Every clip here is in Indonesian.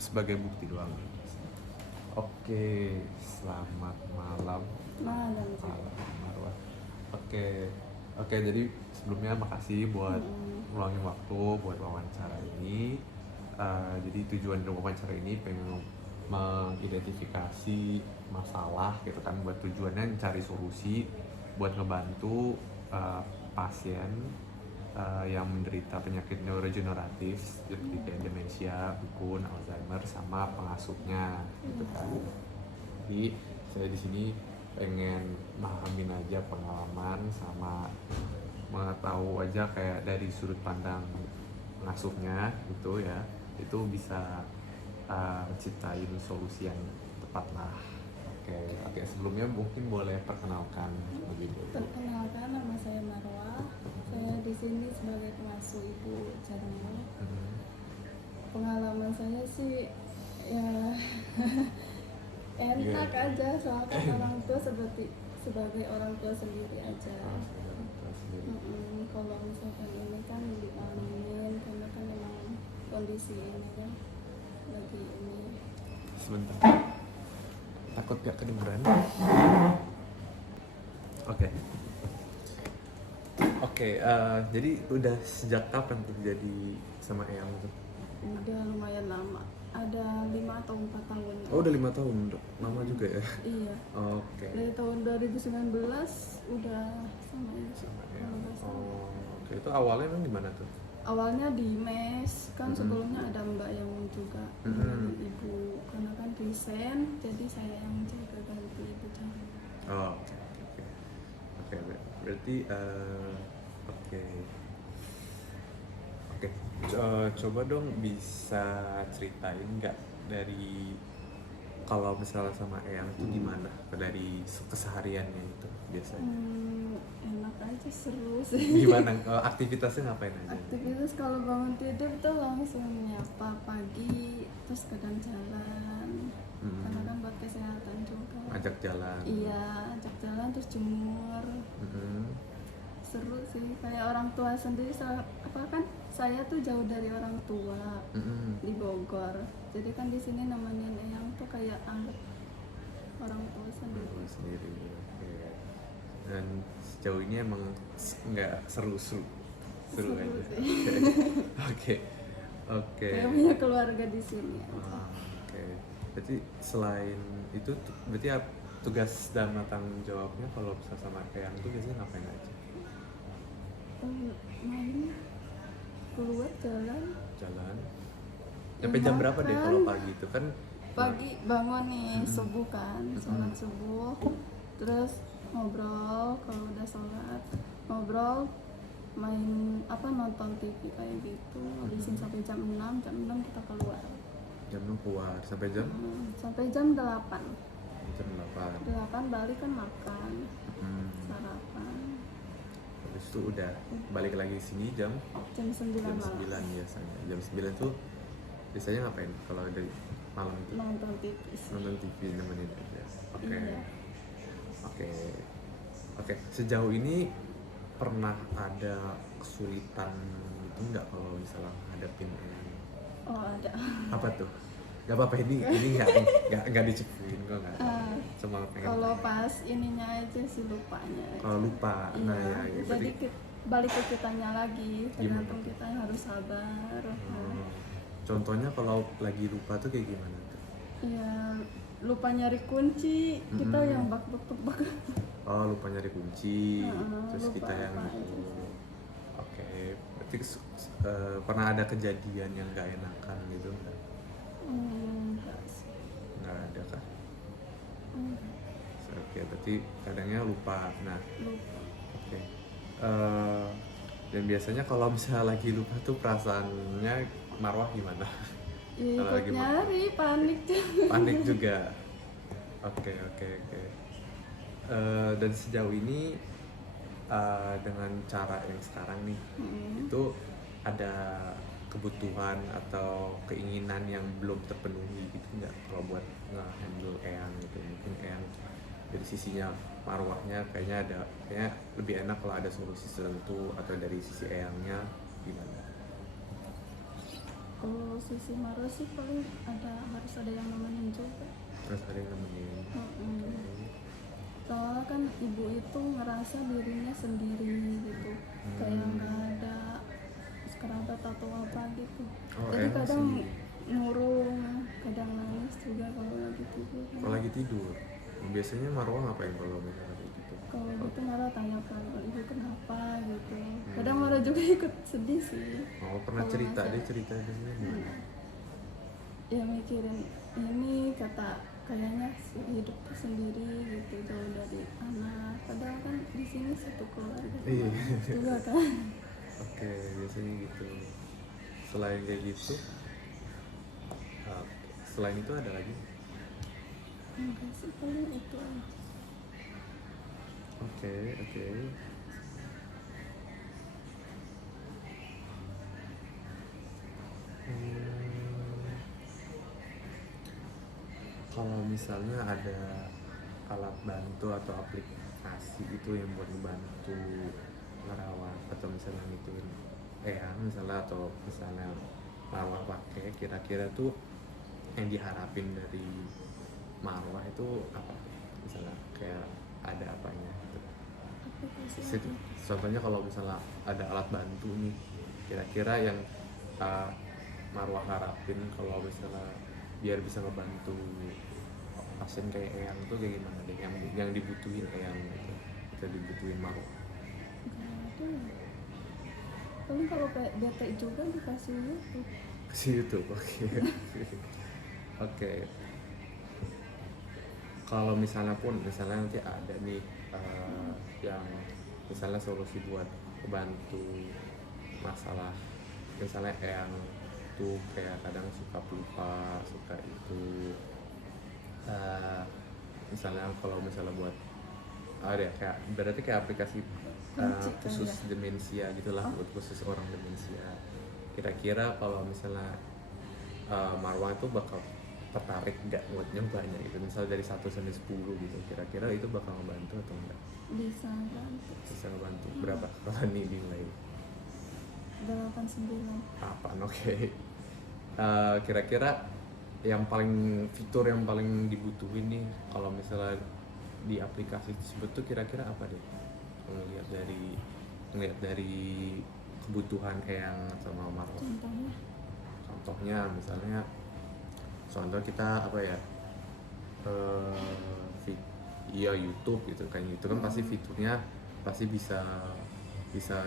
sebagai bukti doang. Oke, selamat malam. Malam sih. Malam Marwah. Oke, oke. Jadi sebelumnya makasih buat meluangin waktu buat wawancara ini. Jadi tujuan dari wawancara ini pengen mengidentifikasi masalah gitu kan, buat tujuannya cari solusi buat ngebantu pasien yang menderita penyakit neurodegeneratif seperti kayak demensia, pikun, Alzheimer, sama pengasuhnya gitu kan. Jadi saya di sini pengen pahamin aja pengalaman sama mengetahui aja kayak dari sudut pandang pengasuhnya gitu ya, itu bisa ciptain solusi yang tepat lah. Oke, sebelumnya mungkin boleh perkenalkan lebih dulu. Perkenalkan, nama saya Marwah. Saya di sini sebagai pengasuh Ibu Jarno. Pengalaman saya sih ya enak aja, soalnya orang tua sebagai orang tua sendiri aja. Kalau misalkan ini kan dialamin karena kan memang kondisi ini kan lagi ini. Sebentar, takut gak kedengeran? Oke, jadi udah sejak kapan tuh jadi sama Eyang tuh? Udah lumayan lama, ada 5 atau 4 tahun. Oh, udah 5 tahun, lama juga ya? Iya. Oke. Dari tahun 2019 udah sama ya. Sama Eyang. Oke. Itu awalnya emang di mana tuh? Awalnya di mes, kan sebelumnya ada Mbak yang juga ibu, karena kan resign, jadi saya yang jaga ganti ibu jaga. Oh, oke. Berarti coba dong bisa ceritain nggak dari kalau misalnya sama Eyang tuh gimana dari kesehariannya itu biasanya? Enak aja, seru sih. Gimana aktivitasnya, ngapain aja? Aktivitas kalau bangun tidur tuh langsung nyapa pagi, terus kadang jalan, karena kan buat kesehatan juga. Ajak jalan. Iya, ajak jalan terus jemur. Seru sih, kayak orang tua sendiri. Apa kan saya tuh jauh dari orang tua di Bogor, jadi kan di sini nemenin Eyang tuh kayak anggap orang tua sendiri. Oke. Dan sejauh ini emang nggak seru aja. Oke. Kayak punya keluarga di sini. Oke. Berarti selain itu berarti tugas dan tanggung jawabnya kalau bisa sama Eyang tuh biasanya ngapain aja? Main, keluar jalan. Sampai jam berapa deh kalau pagi itu kan? Pagi bangun nih, subuh kan, sholat subuh, terus ngobrol. Kalau udah sholat ngobrol, main nonton TV kayak gitu. Habisin sampai jam 6 kita keluar. Jam 6 keluar sampai jam? Sampai jam 8. Jam 8 balik kan makan, sarapan. Habis itu udah balik lagi sini jam 9 biasanya. Jam 9 tuh biasanya ngapain kalau dari malam itu? Nonton TV. Nonton TV, nemenin aja. Iya. Oke. Sejauh ini pernah ada kesulitan gitu nggak kalau misalnya hadapin ini? Oh, ada. Apa tuh? Gak apa-apa, ini nggak dicepuin kok, nggak. Cuma pengen. Kalau pas ininya aja sih lupanya. Kalau lupa, Iya. nah ya. Jadi balik ke kitanya lagi, tergantung kita harus sabar. Contohnya kalau lagi lupa tuh kayak gimana tuh? Iya, lupa nyari kunci, kita yang bak. Oh, lupa nyari kunci, terus lupa kita yang apa gitu. aja. Oke, berarti pernah ada kejadian yang gak enakan gitu nggak? Enggak sih. Nggak ada kan? Oke, berarti kadangnya lupa. Nah, Lupa. oke. Dan biasanya kalau misalnya lagi lupa tuh perasaannya Marwah gimana? Ya, Kalau ikut lagi nyari, panik. panik juga. Oke. Dan sejauh ini dengan cara yang sekarang nih, itu ada kebutuhan atau keinginan yang belum terpenuhi gitu nggak kalau buat nge-handle Eyang gitu? Mungkin Eyang dari sisinya Marwahnya kayaknya lebih enak kalau ada solusi tertentu, atau dari sisi Eyangnya gimana? Kalau sisi marah sih paling harus ada yang nemenin juga. Terus ada yang nemenin. Soalnya kan ibu itu ngerasa dirinya sendiri gitu, kayak nggak ada kerabat atau apa gitu. Jadi kadang nurung, kadang nangis juga kalau lagi tidur. Kalau lagi tidur, biasanya Marwah ngapain kalau misalnya kayak gitu? Kalau gitu malah tanyakan ibu kenapa gitu. Kadang malah juga ikut sedih sih. Oh, pernah Kalau cerita masalah- dia cerita gimana? Ya mikirin ini, kata kayaknya hidup sendiri gitu, jauh dari anak. Padahal kan di sini satu keluarga juga kan. Oke, biasanya gitu. Selain kayak gitu, selain itu ada lagi? Enggak sih, paling itu aja. Oke. Kalau misalnya ada alat bantu atau aplikasi itu yang buat membantu merawat atau misalnya ngituin misalnya atau misalnya Marwah pakai, kira-kira tuh yang diharapin dari Marwah itu apa? Misalnya kayak ada apanya gitu. Contohnya kalau misalnya ada alat bantu nih, kira-kira yang Marwah harapin kalau misalnya biar bisa ngebantu pasien kayak Eyang tuh kayak gimana deh, yang dibutuhin Eyang gitu, kita dibutuhin Marwah. Paling kalau kayak bete juga dikasih YouTube. Kasih YouTube, oke. Oke. Kalau misalnya nanti ada nih yang misalnya solusi buat membantu masalah misalnya Eyang tuh kayak kadang suka lupa, suka itu misalnya kalau misalnya buat ada kayak berarti kayak aplikasi khusus demensia gitulah, buat khusus orang demensia. Kira-kira kalau misalnya Marwah itu bakal tertarik nggak buat nyobanya gitu, misalnya dari 1 sampai 10 gitu, kira-kira itu bakal ngebantu atau enggak? Bisa ngebantu. Berapa kalau nih nilai? 8-9. Oke. Kira-kira yang paling fitur yang paling dibutuhin nih kalau misalnya di aplikasi tersebut tuh kira-kira apa deh? Ngelihat dari kebutuhan Eyang sama Marwah. Contohnya misalnya kita apa ya? YouTube gitu kan, itu kan pasti fiturnya pasti bisa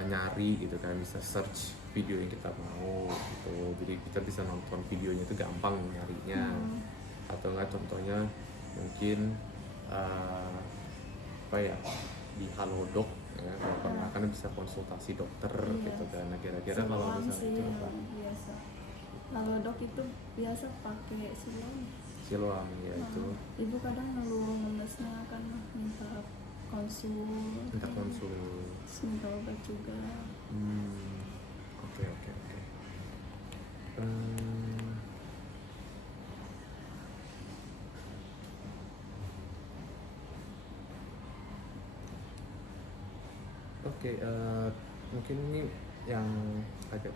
nyari gitu kan, bisa search video yang kita mau gitu, jadi kita bisa nonton videonya itu gampang nyarinya. Atau enggak contohnya mungkin apa ya, di Halodoc ya, kalau pernah kan bisa konsultasi dokter gitu kan. Nah kira-kira kalau misalnya itu apa? Biasa Halodoc itu biasa pakai Siloam ya itu. Ibu kadang ngeluh memesnya kan, minta konsul, minta obat juga. Oke. Mungkin ini yang agak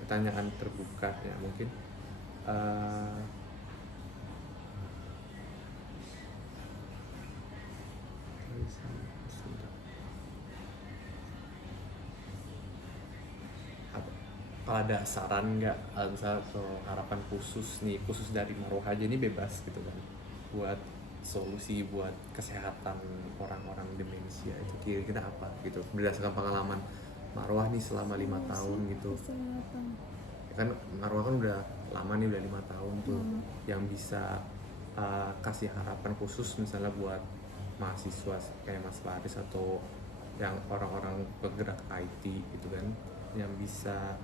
pertanyaan terbuka ya, mungkin kalau ada saran nggak, misalnya harapan khusus dari Marwah aja ini bebas gitu kan, buat solusi buat kesehatan orang-orang demensia itu kira-kira apa gitu, berdasarkan pengalaman Marwah nih selama 5 tahun gitu. Kan Marwah kan udah lama nih, udah 5 tahun tuh, yang bisa kasih harapan khusus misalnya buat mahasiswa kayak Mas Faris atau yang orang-orang penggerak IT gitu kan, yang bisa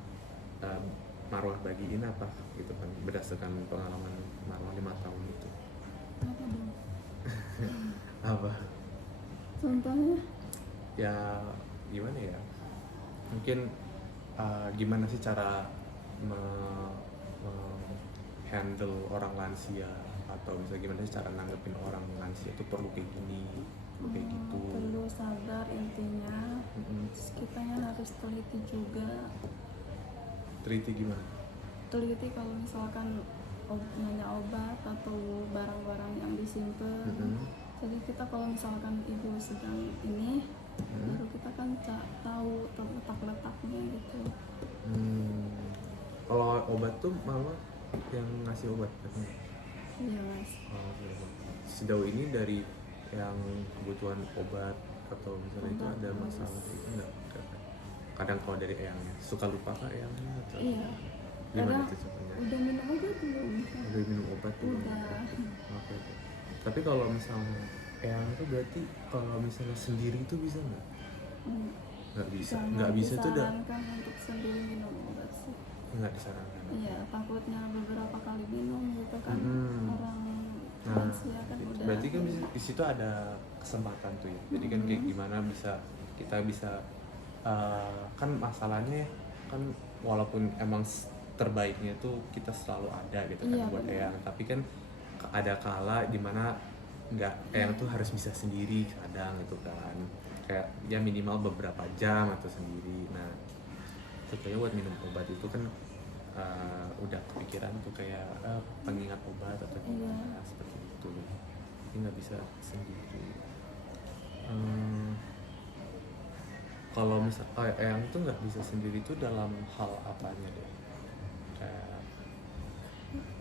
Marwah bagiin apa gitu kan, berdasarkan pengalaman Marwah 5 tahun itu. Apa dong? Apa? Contohnya? Ya gimana ya? Mungkin gimana sih cara handle orang lansia, atau misalnya gimana sih cara nanggepin orang lansia itu perlu kayak gini, kayak gitu. Perlu sabar intinya. Kitanya harus teliti juga. Teliti gimana? teliti kalau misalkan nanya obat atau barang-barang yang disimpan. Jadi kita kalau misalkan ibu sedang ini, baru kita kan tahu letak-letaknya gitu. Kalau obat tuh malah yang ngasih obat kan? Iya mas. Sejauh ini dari yang kebutuhan obat atau misalnya itu ada masalah itu enggak? Kadang kalau dari eyangnya suka lupa kak eyangnya atau Iya. gimana Kadang tuh contohnya? udah minum obat belum? Udah minum obat tuh? Udah. Oke. Tapi kalau misalnya eyang itu berarti kalau misalnya sendiri itu bisa nggak? Nggak bisa. Nggak bisa tuh udah. Disarankan untuk sendiri minum obat sih. Nggak disarankan. Iya, takutnya beberapa kali minum gitu kan. Orang Nah, lansia kan udah. berarti kan di situ ada kesempatan tuh ya. Jadi kan kayak gimana kita bisa kan masalahnya kan walaupun emang terbaiknya tuh kita selalu ada gitu kan buat eyang, tapi kan ada kala dimana nggak eyang tuh harus bisa sendiri kadang gitu kan, kayak ya minimal beberapa jam atau sendiri. Nah contohnya buat minum obat itu kan udah kepikiran tuh kayak pengingat obat atau gimana seperti itu, ini nggak bisa sendiri. Kalau misal eyang tuh nggak bisa sendiri tuh dalam hal apanya deh? Kayak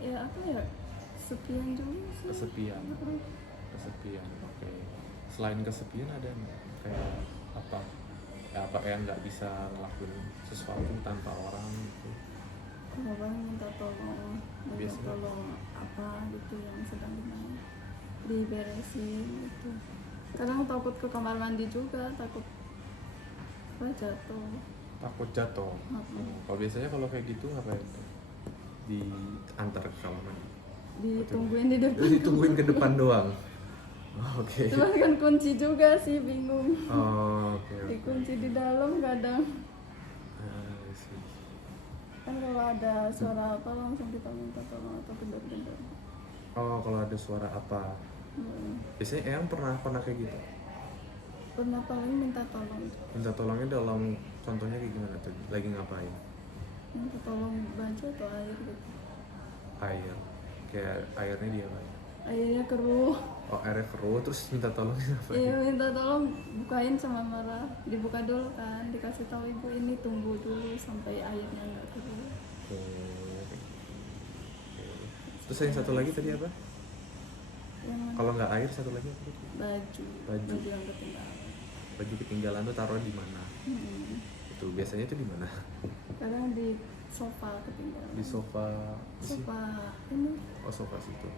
ya apa ya, kesepian juga sih. Kesepian. Oke. Selain kesepian ada nggak kayak apa? Ya, apa eyang nggak bisa ngelakuin sesuatu tanpa orang gitu? Kalau bang minta tolong apa gitu yang sedang diberesin gitu. Kadang takut ke kamar mandi juga, takut jatuh. Takut jatuh. Kalau biasanya kalau kayak gitu ngapain tuh? Diantar ke kamar mandi? Ditungguin di depan. Ditungguin ke depan doang. Oke. Cuman kan kunci juga sih, bingung. Oke. Dikunci di dalam kadang. Kan kalau ada suara apa langsung kita minta tolong atau gedor-gedor. Kalau ada suara apa? Biasanya eyang pernah kayak gitu? Pernah paling minta tolong. Minta tolongnya dalam contohnya kayak gimana tuh? Lagi ngapain? Minta tolong baju atau air gitu. Air. Kayak airnya dia apa? Airnya keruh. Airnya keruh terus minta tolongnya apa? Iya, minta tolong bukain sama marah. Dibuka dulu kan, dikasih tahu ibu ini tunggu dulu sampai airnya nggak keruh. Terus yang satu lagi tadi apa? Kalau nggak air satu lagi apa? Baju yang ketinggalan. Baju ketinggalan tuh taruh di mana? Itu biasanya itu di mana? Kadang di sofa ketinggalan. Di sofa ini. Sofa situ.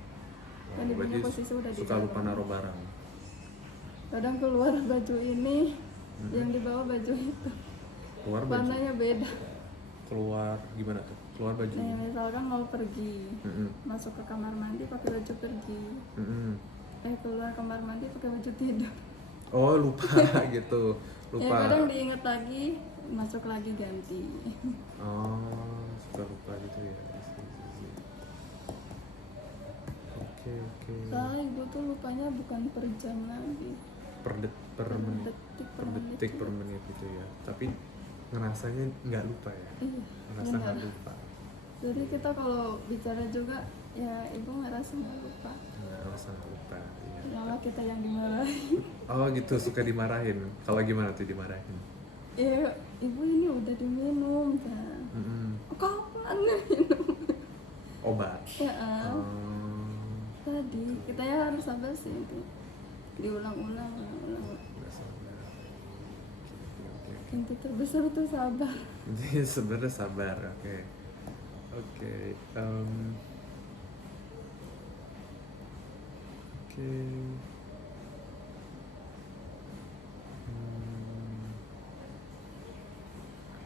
Kan ibunya posisi udah di suka lupa naruh barang. Kadang keluar baju ini, yang dibawa baju itu. Keluar baju. Warnanya beda. Keluar gimana tuh? Keluar baju. Nah, misalkan mau pergi, masuk ke kamar mandi pakai baju pergi. Keluar kamar mandi pakai baju tidur. Oh, lupa gitu. Lupa. Ya kadang diingat lagi, masuk lagi ganti. Suka lupa gitu ya. Oke. Soalnya ibu tuh lupanya bukan per jam lagi. Per detik per menit gitu ya. Tapi ngerasanya nggak lupa ya. Ngerasa nggak lupa. Jadi kita kalau bicara juga ya ibu ngerasa nggak lupa. Ngerasa nggak lupa. Iya. Malah kita yang dimarahin. Oh gitu, suka dimarahin. Kalau gimana tuh dimarahin? Ibu ini udah diminum kan. Kapan minum? Obat. Tadi kita ya harus sabar sih itu. Diulang-ulang. Inti terbesar tuh sabar. Jadi sebenarnya sabar, oke.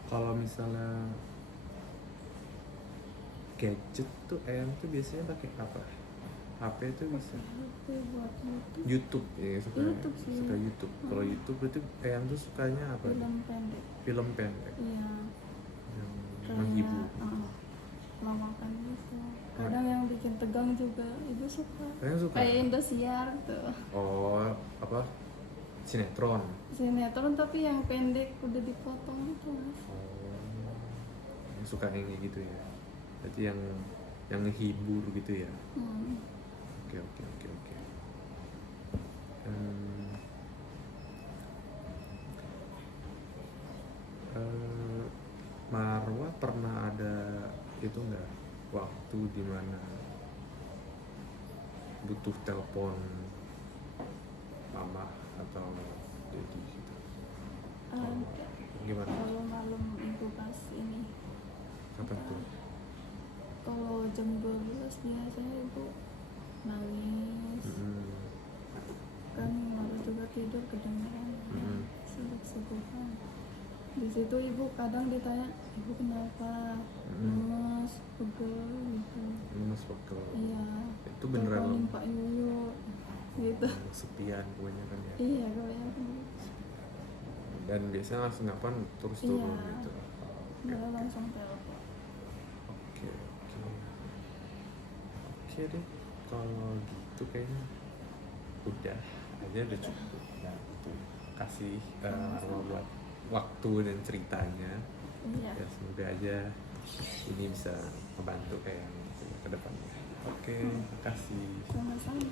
Kalau misalnya gadget tuh eyang tuh biasanya pakai apa? HP tuh bisa. HP buat YouTube ya, suka YouTube. Kalau YouTube berarti eyang tuh sukanya apa? Film pendek. Iya. Yang menghibur. Lawakan bisa. Kadang yang bikin tegang juga ibu suka. Kayak Indosiar tuh. Apa? Sinetron Tapi yang pendek udah dipotong gitu mas. Suka yang kayak gitu ya. Berarti yang menghibur gitu ya. Hmm. Oke. Marwa pernah ada itu nggak waktu dimana butuh telepon mama atau jadi gitu? Ada. Gimana? Kalau malam itu pas ini, Kapan tuh? kalau jam 12 biasanya ibu nangis. Kan malu juga tidur kedengeran subuh-subuhan. Di situ ibu kadang ditanya, ibu kenapa? Lemes, pegel gitu. Lemes pegel. Iya. Itu beneran teleponin Pak Yuyo gitu. sepian kebanyakan ya. Iya, kebanyakan. Dan biasanya langsung kapan terus Iya. turun gitu. Nggak langsung telepon. Oke deh, kalau gitu kayaknya udah aja, udah cukup. Nah, itu kasih Marwa buat waktu dan ceritanya. Iya. Ya semoga aja ini bisa membantu kayak yang ke depannya. Oke, makasih. Sama-sama.